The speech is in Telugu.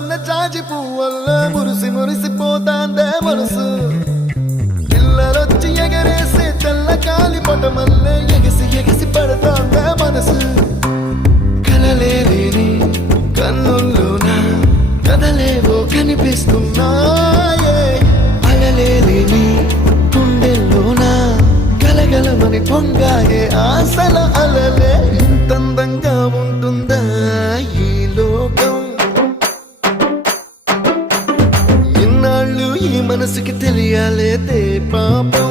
సన్న జాజి పువ్వల్ల మురిసిపోతాందే మనసు పిల్లలొచ్చి ఎగరేసే తెల్ల కాలి పటమల్లే ఎగిసి పడతాందే మనసు కలలే లేని కన్నుల్లోన కదలేవో కనిపిస్తున్నాయే అలలే లేని గుండెల్లోన గలగలమని పొంగాయే ఆశల అలలే ఇంతందంగా ఉంటుందా ఈ లోకం ఇన్నాళ్ళు ఈ మనసుకి తెలియాలేదే పాపం